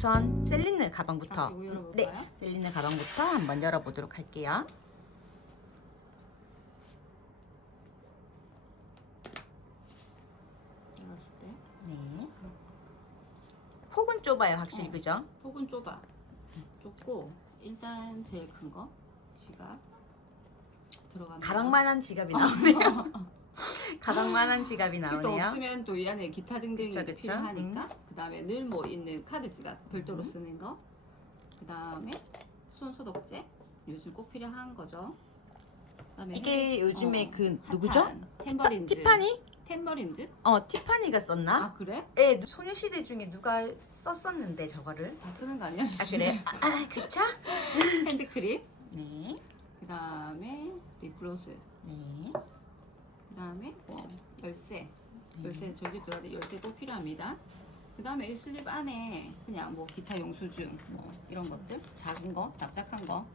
우선 셀린느 가방부터 아? 네 셀린느 가방부터 한번 열어보도록 할게요. 열었을 때 네. 폭은 좁아요, 확실히 어. 그죠? 폭은 좁아. 좁고 일단 제일 큰 거 지갑 들어갑니다. 가방만한 지갑이 나오네요. 가방만한 지갑이 또 나오네요. 없으면 또 이 안에 기타 등등이 그쵸, 그쵸. 필요하니까 그 다음에 늘 뭐 있는 카드 지갑 별도로 음. 쓰는 거 그 다음에 수온 소독제 요즘 꼭 필요한 거죠. 그 다음에 이게 요즘에 어, 그 누구죠? 템버린즈 티파니? 템버린즈 어 티파니가 썼나? 아 그래? 예, 소녀시대 중에 누가 썼었는데 저거를. 다 쓰는 거 아니야? 아 그래? 아, 아 그쵸? 핸드크림 네, 그 다음에 립글로스 네. 그 다음에 뭐 열쇠 네. 열쇠 저희 집 들어갈 때 열쇠 꼭 필요합니다. 그 다음에 이 슬립 안에 그냥 뭐 기타 영수증 뭐 이런 것들 작은 거 납작한 거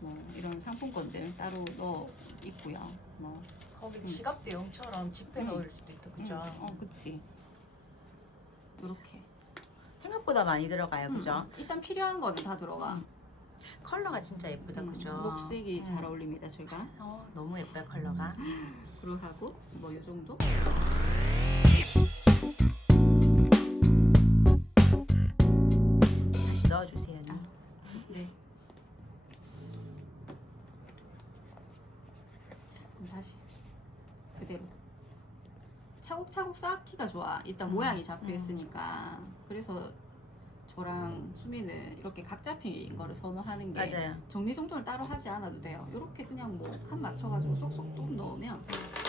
뭐 이런 상품권들 따로 넣어 있고요. 뭐 거기 음. 지갑 대용처럼 지폐 음. 넣을 수도 있고 그죠? 음, 어 그치. 요렇게. 생각보다 많이 들어가요, 그죠? 음, 일단 필요한 거는 다 들어가. 컬러가 진짜 예쁘다, 음, 그죠? 녹색이 음. 잘 어울립니다 저희가. 어, 너무 예뻐요 컬러가. 그러고 하고 뭐 요 정도. 다시 넣어주세요. 언니. 네. 자, 그럼 다시 그대로 차곡차곡 쌓기가 좋아. 일단 음, 모양이 잡혀 음. 있으니까. 그래서 저랑 수미는 이렇게 각 잡힌 거를 선호하는 게 맞아요. 정리정돈을 따로 하지 않아도 돼요. 이렇게 그냥 뭐 칸 맞춰가지고 쏙쏙 쏙 넣으면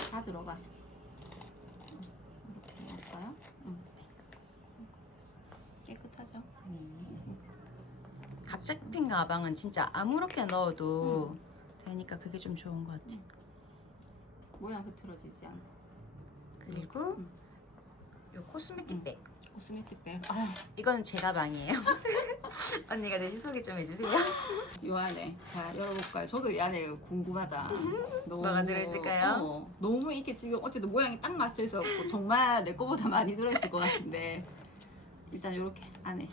다 들어가. 이렇게 넣을까요? 응. 깨끗하죠? 네. 갑작핀 가방은 진짜 아무렇게나 넣어도 음. 되니까 그게 좀 좋은 것 같아. 모양 흐트러지지 않고. 그리고 음. 요 코스메틱 음. 백. 코스메틱 백. 아, 이거는 제 가방이에요. 언니가 대신 소개 좀 해주세요. 요 안에. 자, 열어볼까요? 저도 이 안에 궁금하다. 너무, 뭐가 들어있을까요? 어, 너무 이게 지금 어쨌든 모양이 딱 맞춰 있어갖고 정말 내 거보다 많이 들어있을 것 같은데. 일단 요렇게 안에.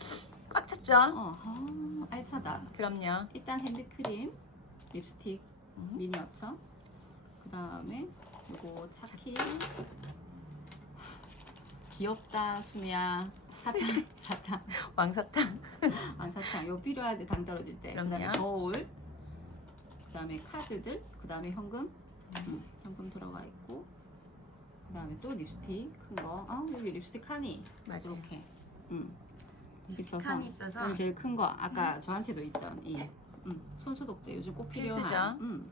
꽉 찼죠? 어, 아, 알차다. 그럼요. 일단 핸드크림, 립스틱, 음. 미니어처. 그 다음에 요거 차키. 귀엽다, 수미야. 사탕, 사탕. 왕사탕. 왕사탕. 요 필요하지, 당 떨어질 때. 그 다음에 그럼요. 거울. 그 다음에 카드들. 그 다음에 현금. 음, 현금 들어가 있고. 그 다음에 또 립스틱 큰 거. 아, 여기 립스틱 칸이. 맞아요. 이렇게. 음. 립스틱 칸이 있어서 오늘 제일 큰 거. 아까 저한테도 있던 이 음, 손소독제 요즘 꼭 필요한. 필수죠. 음.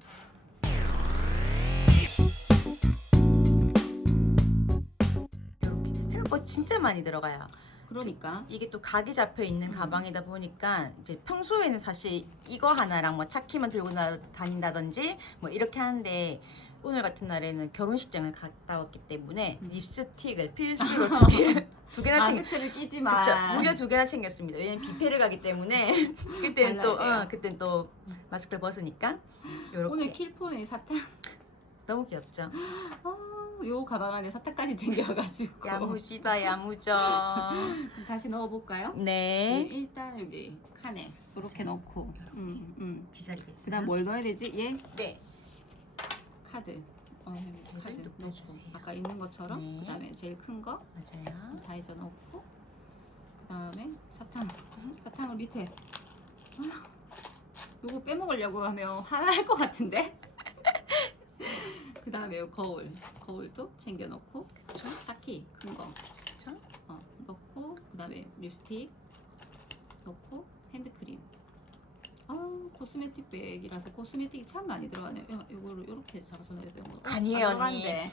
진짜 많이 들어가요. 그러니까 이게 또 각이 잡혀 있는 음. 가방이다 보니까 이제 평소에는 사실 이거 하나랑 뭐 차키만 들고 나, 다닌다든지 뭐 이렇게 하는데 오늘 같은 날에는 결혼식장을 갔다 왔기 때문에 음. 립스틱을 필수로 두 개, 두 개나 챙겨. 마스크를 끼지만 그쵸 무려 두 개나 챙겼습니다. 왜냐면 뷔페를 가기 때문에 그때는 또. 어, 그때는 또 마스크를 벗으니까 오늘 요렇게 킬폰에 사탕. 너무 귀엽죠. 아, 요 가방 안에 사탕까지 챙겨가지고. 야무지다 야무져. 다시 넣어볼까요? 네. 일단 여기 칸에 이렇게 넣고. 음, 음. 있어요. 그다음 뭘 넣어야 되지? 얘 네. 카드. 어, 여기 카드 넣고 눕혀주세요. 아까 있는 것처럼 네. 그다음에 제일 큰 거 맞아요. 다이저 넣고 그다음에 사탕 사탕을 밑에 아, 요거 빼먹으려고 하면 화날 것 같은데 그 다음에 요 거울 거울도 챙겨 넣고 그쵸? 차키 큰거? 어, 넣고 그 다음에 립스틱 넣고 핸드크림 아 코스메틱 백이라서 코스메틱이 참 많이 들어가네요 야, 요거를 요렇게 잡아서 넣어야 돼요 아니에요, 아, 언니. 들어간대.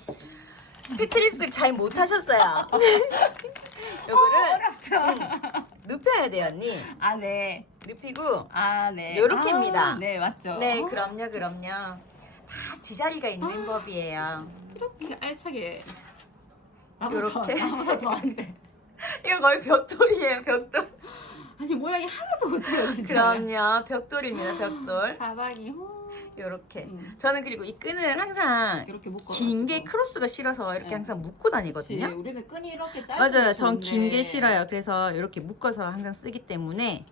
테트리스 잘 못하셨어요. 요거를 눕혀야 돼요, 언니. 아, 네. 눕히고 아, 네. 요렇게입니다. 아, 네, 맞죠. 네, 어, 그럼요, 그럼요. 다 지자리가 있는 법이에요. 이렇게 알차게. 요렇게. 나보다 더 안 돼. 이거 거의 벽돌이에요, 벽돌. 아니 모양이 하나도 못 틀어지잖아요. 그럼요. 벽돌입니다. 벽돌. 가방이 호. 이렇게. 음, 저는 그리고 이 끈을 항상 이렇게 묶어. 긴 게 크로스가 싫어서 이렇게 네. 항상 묶고 다니거든요. 우리는 끈이 이렇게 짧은 맞아요. 게전긴 게 싫어요. 그래서 이렇게 묶어서 항상 쓰기 때문에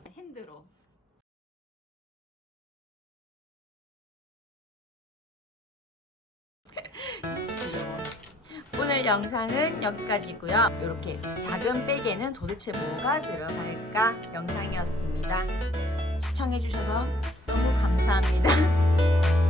영상은 여기까지고요. 이렇게 작은 백에는 도대체 뭐가 들어갈까 영상이었습니다. 시청해주셔서 너무 감사합니다.